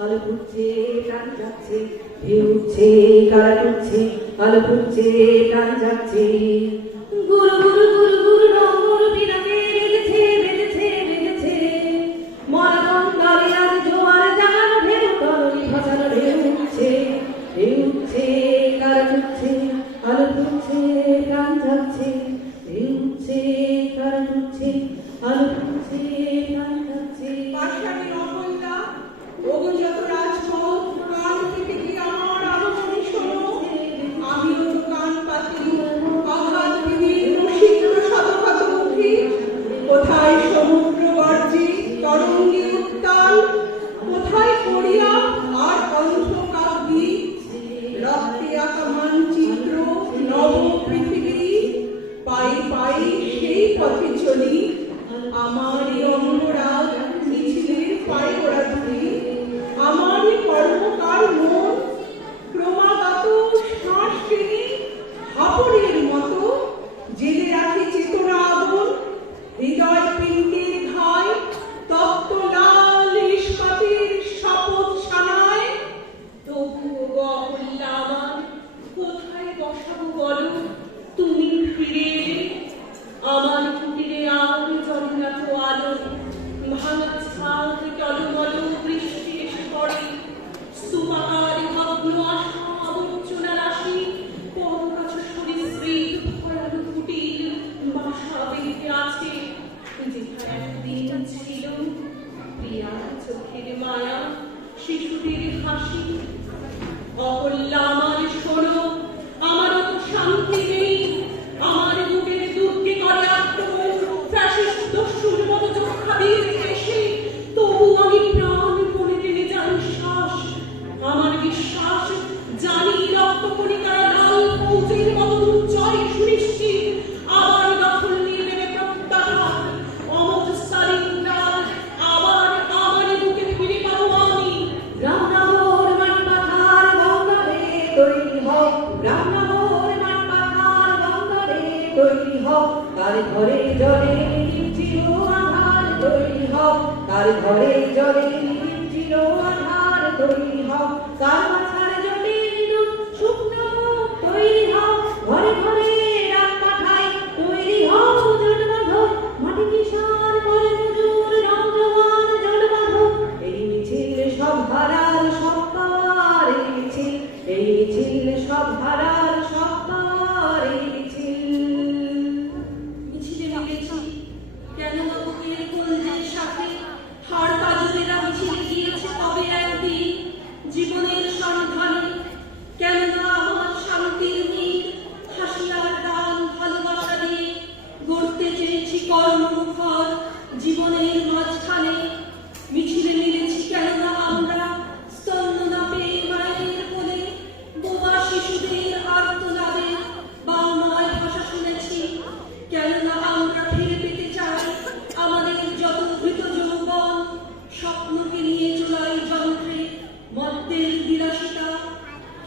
আলো ফুটছে প্রাণ যাচ্ছে ঢেউ উঠছে কারা উঠছে আলো ফুটছে প্রাণ যাচ্ছে গুরু গুরু গুরু গুরু amor y তার ঘরে জলে মৃত্যু আমার তৈরি হোক তার ঘরে জলে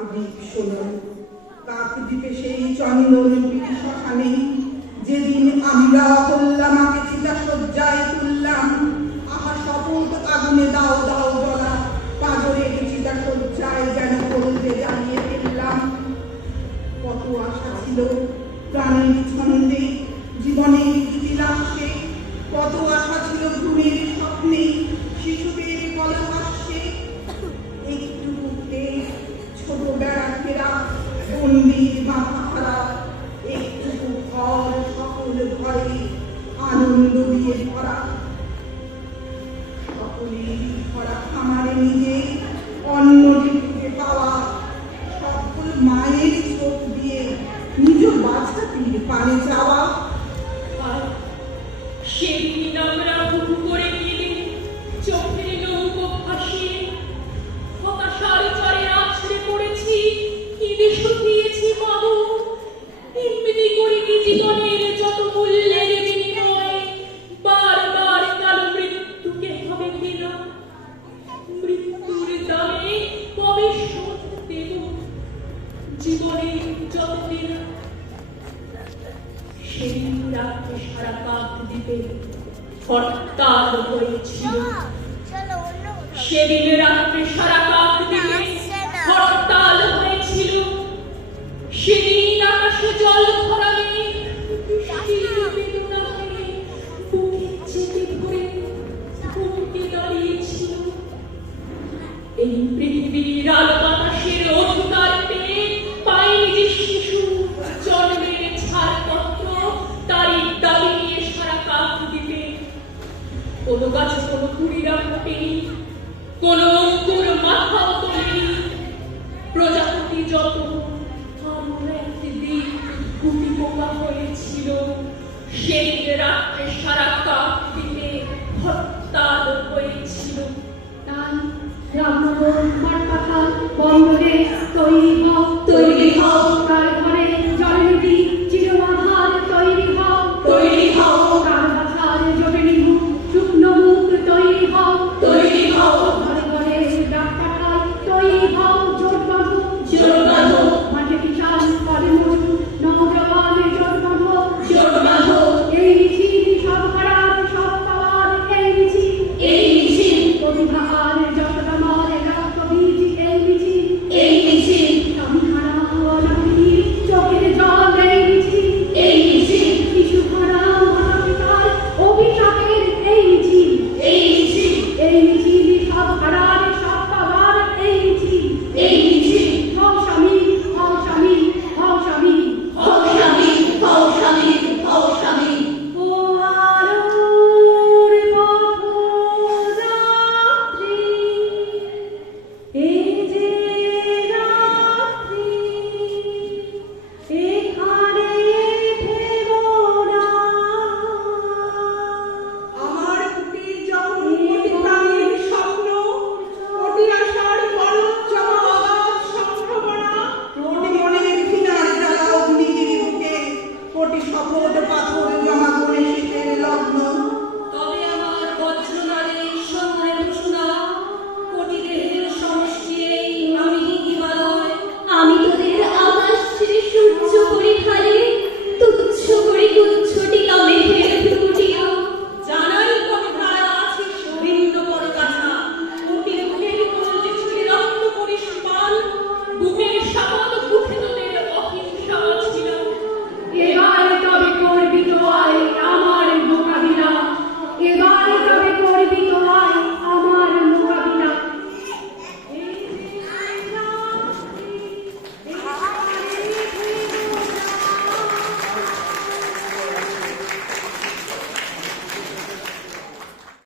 কাকদ্বীপ শোনো কাকদ্বীপে সেই চন্দন শ্মশানে যেদিন আমরা হল্লাম আগে চিতা শয্যায় তুললাম। আমার শপথ আগুনে দাও দাও জ্বলা। পাজরে চিতা শয্যায় যেন করতে জানিয়ে ফেললাম। কত আশা ছিল প্রাণের ছন্দে জীবনের ইতিলাসে। কত আশা ছিল ঘুমের স্বপ্নে, শিশুদের কলমা Hallelujah. সেদিন রাত্রে সারা পাপ দ্বীপে হয়েছিল সেদিন রাত্রে সারা কোনো গাছ, কোনো কুড়িরা ফোটেনি কোনো অঙ্কুর মাথাও তোলেনি। প্রজাপতি যত হয়েছিল, সেই রাত্রে সারা কাপ দিনে হত্যা হয়েছিল। তাই রামনগর